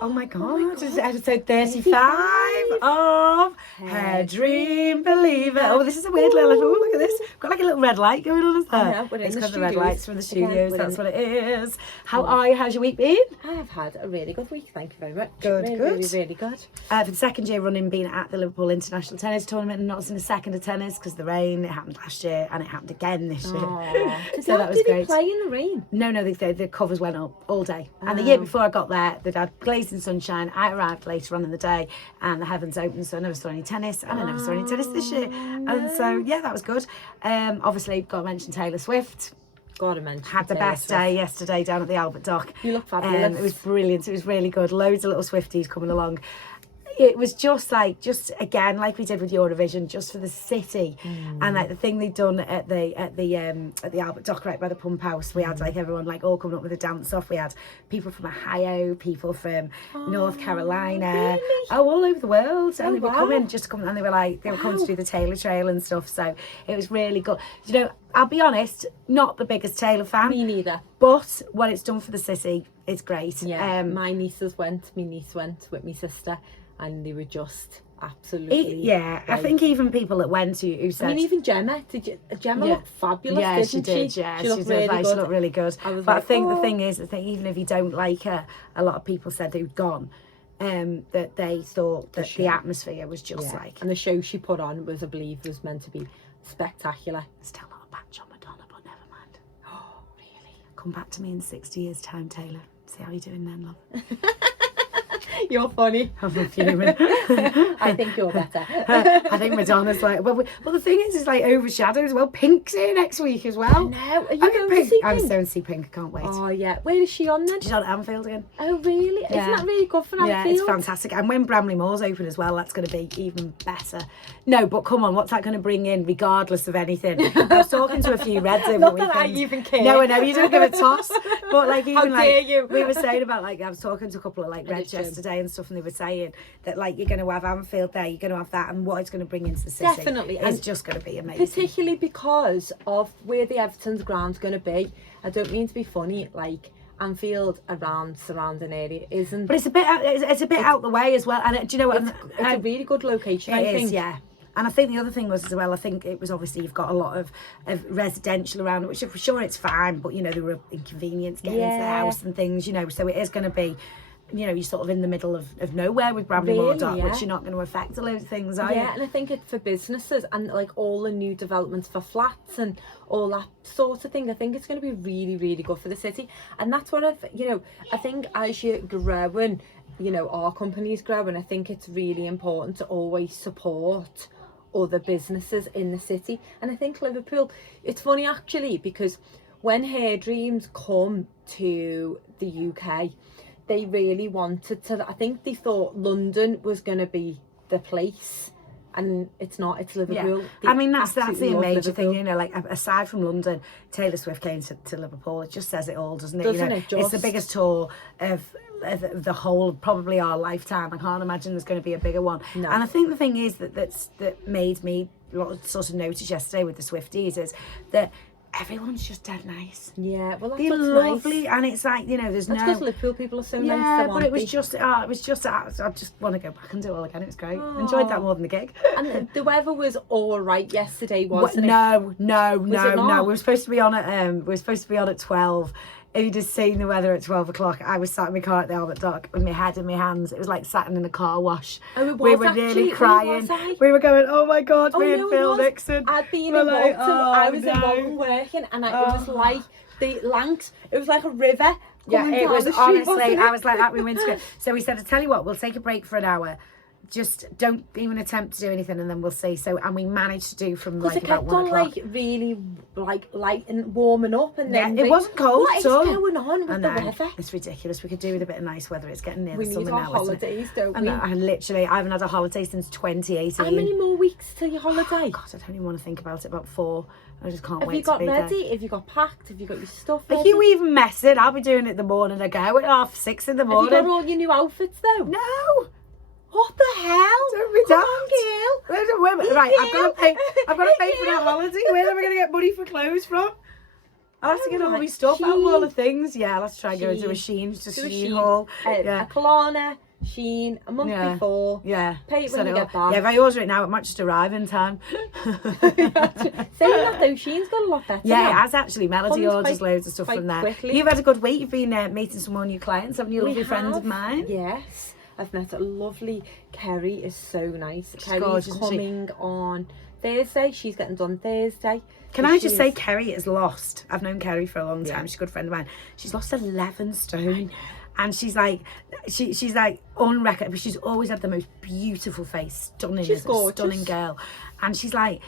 Oh my God, it's episode 35 of Hairdream Believer. Oh, this is a weird little, oh, look at this. Got like a little red light going on, is there? Yeah, it's because the red lights from the studios, that's what it is. How are you? How's your week been? I've had a really good week, thank you very much. Good. Really good. For the second year running, been at the Liverpool International Tennis Tournament and not in a second of tennis because of the rain. It happened last year and it happened again this year. So that was great. Did they play in the rain? No, the covers went up all day. And the year before I got there, they'd had glazing sunshine. I arrived later on in the day and the heavens opened, so I never saw any tennis, and I never saw any tennis this year. And so, yeah, that was good. Obviously, got to mention Taylor Swift. Gotta mention. Had the best day yesterday down at the Albert Dock. You look fabulous. It was brilliant. It was really good. Loads of little Swifties coming along. It was just again like we did with Eurovision, just for the city, and like the thing they'd done at the Albert Dock right by the pump house. We had like everyone like all coming up with a dance off. We had people from Ohio, people from North Carolina, all over the world, and they were coming and they were coming to do the Taylor Trail and stuff. So it was really good. You know, I'll be honest, not the biggest Taylor fan. Me neither. But what it's done for the city, it's great. Yeah. My niece went with my sister. And they were just absolutely. I think even people that went who said. I mean, even Jemma. Jemma looked fabulous, didn't she? Did, yeah, she looked really good. She looked really good. But I think the thing is, even if you don't like her, a lot of people said who'd gone, that they thought that the atmosphere was just like. And the show she put on was meant to be spectacular. Still not a match on Madonna, but never mind. Oh, really? Come back to me in 60 years' time, Taylor. See how you're doing then, love. You're funny. I'm fuming. I think you're better. I think Madonna's like, well, the thing is like overshadowed as well. Pink's here next week as well. No, are you going to see Pink? I'm going to see Pink. I can't wait. Oh yeah, where is she on then? She's on at Anfield again. Oh really? Yeah. Isn't that really good for Anfield? Yeah, it's fantastic. And when Bramley Moor's open as well, that's going to be even better. No, but come on, what's that going to bring in, regardless of anything? I was talking to a few Reds over the weekend. Not that I even care. No, I know you don't give a toss. But like even How dare you? We were saying about like I was talking to a couple of like Reds yesterday and stuff, and they were saying that like you're going to have Anfield there, you're going to have that, and what it's going to bring into the city. Definitely, it's just going to be amazing. Particularly because of where the Everton's ground's going to be. I don't mean to be funny, like Anfield around surrounding area isn't. But it's a bit out the way as well, and do you know what? It's a really good location. I think. Yeah. And I think the other thing was as well, I think it was obviously you've got a lot of residential around it, which for sure it's fine, but you know, there were inconvenience getting into the house and things, you know, so it is going to be, you know, you're sort of in the middle of nowhere with Bramley Moor Dock, which you're not going to affect a load of things, are you? Yeah, and I think it's for businesses and like all the new developments for flats and all that sort of thing. I think it's going to be really, really good for the city. And that's what I think as you're growing, you know, our company's growing, I think it's really important to always support other businesses in the city. And I think Liverpool, it's funny actually, because when Hairdreams come to the UK, they really wanted to, I think they thought London was going to be the place, and it's not, it's Liverpool. Yeah. I mean, that's the major thing, you know, like aside from London, Taylor Swift came to Liverpool. It just says it all, doesn't it? It's the biggest tour of the whole, probably our lifetime. I can't imagine there's going to be a bigger one. No. And I think the thing is that made me sort of notice yesterday with the Swifties is that everyone's just dead nice. Yeah, well, that's they're lovely, nice. And it's like, you know, there's that's because Liverpool people are so nice. Yeah, but it was just I just want to go back and do it all again. It was great. Enjoyed that more than the gig. And the weather was all right yesterday, wasn't it? No. We were supposed to be on at 12. If you'd just seen the weather at 12 o'clock, I was sat in my car at the Albert Dock with my head in my hands. It was like sat in a car wash. Oh, it was, we were nearly crying. We were going, oh my God, me and Phil Nixon. I'd been in Walton. I was in Walton working, and it was like the Lancs. It was like a river. Yeah, it was honestly, I was like that with windscreen. So we said, I tell you what, we'll take a break for an hour. Just don't even attempt to do anything, and then we'll see. So, and we managed to do from like about 1 o'clock. Because it kept on like really like light and warming up, and then it wasn't cold. What is going on with the weather? It's ridiculous. We could do with a bit of nice weather. It's getting near the summer now. We need our holidays, don't we? I haven't had a holiday since 2018. How many more weeks till your holiday? Oh, God, I don't even want to think about it. About 4. I just can't wait. Have you got ready? There. Have you got packed? Have you got your stuff ready? Are you even messing? I'll be doing it the morning I go at 6:30 in the morning. Have you got all your new outfits though? No. What the hell? Don't be Come on, girl. Right, I've got to pay for that holiday. Where am I going to get money for clothes from? I'll have to get all my stuff out of all the things. Yeah, I'll have to try and go into a Shein, just a Shein haul. A Klarna, Shein, a month before. Yeah. Pay it when you get back. Yeah, if I order it now, it might just arrive in time. Saying that though, Shein's got a lot better. Yeah, now. it has actually. Melody orders loads of stuff from there. Quickly. You've had a good week. You've been meeting some more new clients, haven't you? Lovely friends of mine. Yes. I've met a lovely Kerry. Is so nice. She's Kerry's gorgeous, coming on Thursday. She's getting done Thursday. Can I just say, Kerry is lost. I've known Kerry for a long time. She's a good friend of mine. She's lost 11 stone. And she's like, she's like unrecognizable. She's always had the most beautiful face, stunning, she's gorgeous. Stunning girl. And she's like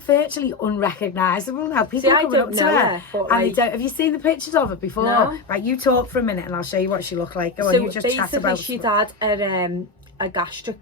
virtually unrecognisable now. People are coming up to her, and they don't. Have you seen the pictures of her before? No. Right, you talk for a minute, and I'll show you what she looked like. Go on, you just chat about. She'd had a gastric.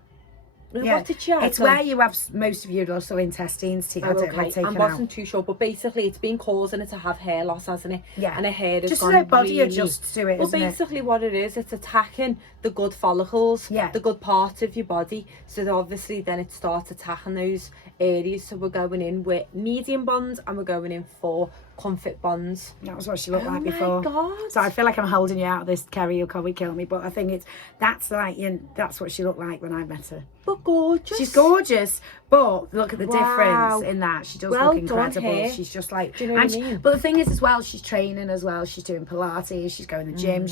Yeah. What did she have? It's where you have most of your also intestines taken I wasn't out. too sure, but basically it's been causing her to have hair loss, hasn't it? Yeah. And her hair has just gone her body really... adjusts to it, well, isn't basically what it is, it's attacking the good follicles, the good part of your body. So obviously then it starts attacking those areas. So we're going in with medium bonds and we're going in for comfort bonds. That was what she looked like before. Oh my God. So I feel like I'm holding you out of this, Kerry. You'll probably kill me, but I think that's what she looked like when I met her. But gorgeous. She's gorgeous, but look at the difference in that. She does look incredible. She's just like, do you know what I mean? But the thing is as well, she's training as well. She's doing Pilates, she's going to the gym.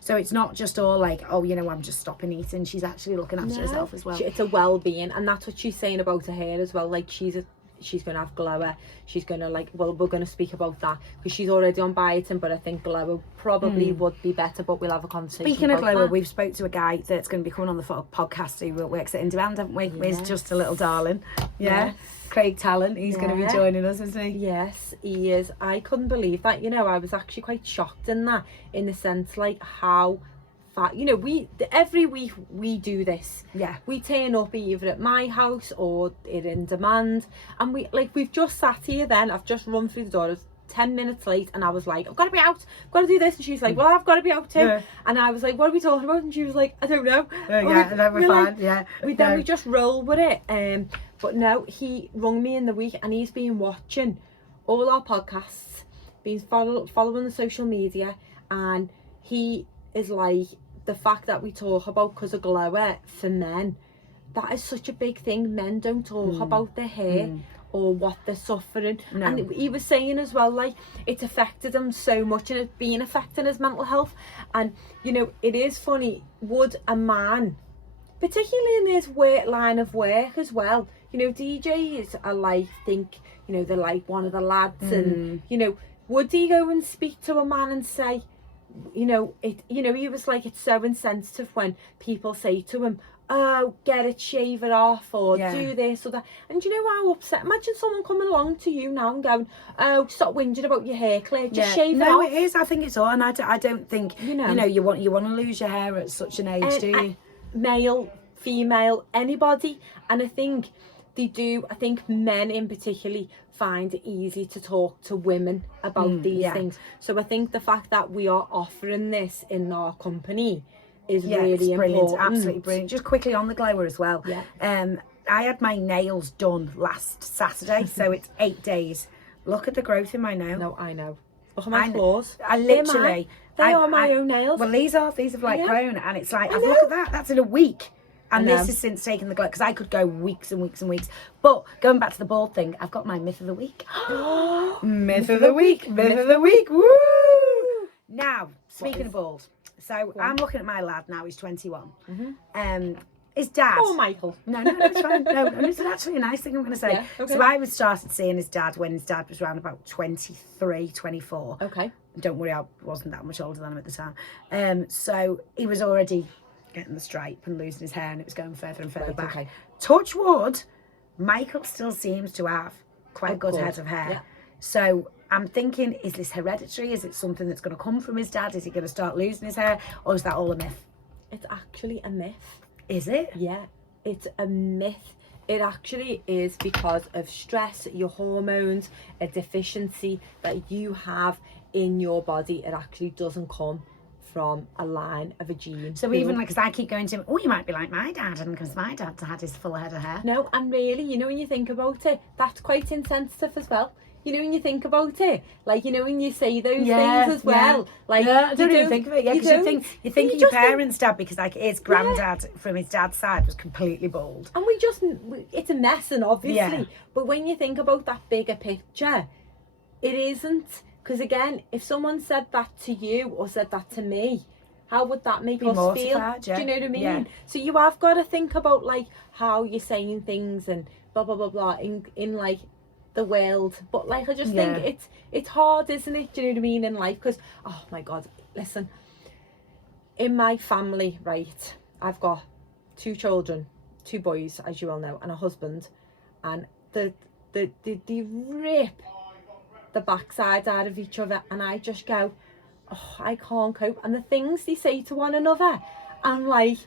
So it's not just all like, oh, you know, I'm just stopping eating. She's actually looking after herself as well. It's a well-being, and that's what she's saying about her hair as well. Like she's going to have GLOWWA. She's going to we're going to speak about that because she's already on biotin, but I think GLOWWA probably would be better, but we'll have a conversation. Speaking of GLOWWA, that. we've spoke to a guy that's going to be coming on the podcast who works at IndieBand, haven't we? Yes. He's just a little darling. Yeah. Yes. Craig Talent, he's going to be joining us, isn't he? Yes, he is. I couldn't believe that. You know, I was actually quite shocked in that, in the sense like how you know, every week we do this. Yeah. We turn up either at my house or in demand, and we've just sat here then. I've just run through the door. I was 10 minutes late, and I was like, I've got to be out. I've got to do this. And she's like, well, I've got to be out too. Yeah. And I was like, what are we talking about? And she was like, I don't know. And then we're fine. Yeah. We just roll with it. But no, he rung me in the week, and he's been watching all our podcasts, been following the social media, and he is like, the fact that we talk about because of GLOWWA for men, that is such a big thing. Men don't talk about their hair or what they're suffering. No. And he was saying as well, like, it's affected him so much, and it's been affecting his mental health. And you know, it is funny, would a man, particularly in his line of work as well, you know, DJs are like, think, you know, they're like one of the lads, and you know, would he go and speak to a man and say, you know, he was like, it's so insensitive when people say to him, oh, get it, shave it off, or do this or that. And do you know how upset? Imagine someone coming along to you now and going, oh, stop whinging about your hair, Claire, just shave it off. No, it is. I think it's all, and I don't think, you know, you want to lose your hair at such an age, do you? Male, female, anybody. And I think they do. I think men in particular find it easy to talk to women about these things. So I think the fact that we are offering this in our company is really important. Absolutely brilliant. Just quickly on the GLOWWA as well. I had my nails done last Saturday, so it's 8 days. Look at the growth in my nail. No, I know. Look at my claws. I literally, they are my own nails. Well, these have like grown, and it's like, look at that. That's in a week. And this is since taking the GLOWWA, because I could go weeks and weeks and weeks. But going back to the bald thing, I've got my myth of the week. Myth of the week. Woo! Now, speaking of bald, so I'm looking at my lad now. He's 21. His dad. Oh, Michael. No, it's fine. No, and it's actually a nice thing I'm going to say. Yeah, okay. So I started seeing his dad when his dad was around about 23, 24. Okay. Don't worry, I wasn't that much older than him at the time. So he was already getting the stripe and losing his hair, and it was going further and further back. Okay. Touch wood, Michael still seems to have quite a good head of hair. Yeah. So I'm thinking, is this hereditary? Is it something that's going to come from his dad? Is he going to start losing his hair, or is that all a myth? It's actually a myth. Is it? Yeah, it's a myth. It actually is because of stress, your hormones, a deficiency that you have in your body. It actually doesn't come from a line of a gene. So even like, because I keep going to him, oh, you might be like my dad, and because my dad had his full head of hair. No, and really, you know, when you think about it, that's quite insensitive as well. you know, when you think about it, like, you know, when you say those things as well, like, I don't even think of it. Yeah, because you think of your parents' dad, because like his granddad from his dad's side was completely bald, and it's a mess, and obviously, but when you think about that bigger picture, it isn't. Because again, if someone said that to you or said that to me, how would that make us feel? Yeah. Do you know what I mean? Yeah. So you have got to think about like how you're saying things and blah blah blah blah in like the world. But like I just think it's hard, isn't it? Do you know what I mean, in life? Because oh my God, listen. In my family, right, I've got 2 children, 2 boys, as you all know, and a husband, and they rip the backside out of each other, and I just go, oh, I can't cope. And the things they say to one another, I'm like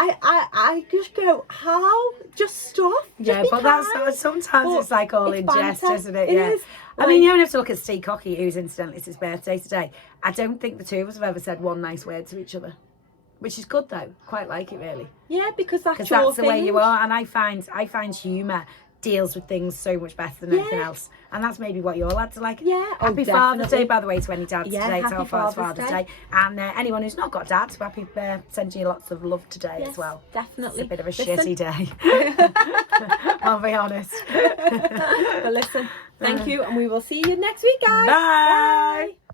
I just go, how? Just stop. Just but that's sometimes it's like all in jest, isn't it? It is. I mean, you only have to look at Steve Cocky, who's incidentally it's his birthday today. I don't think the two of us have ever said one nice word to each other, which is good though. Quite like it, really. Yeah, because that's the way you are, and I find humour deals with things so much better than anything else, and that's maybe what your lads are like. Happy Father's Day, by the way, to any dads today. It's our Father's Day, and anyone who's not got dads, happy sending you lots of love today as well. Definitely. It's a bit of a shitty day. I'll be honest. But listen, thank you, and we will see you next week, guys. Bye.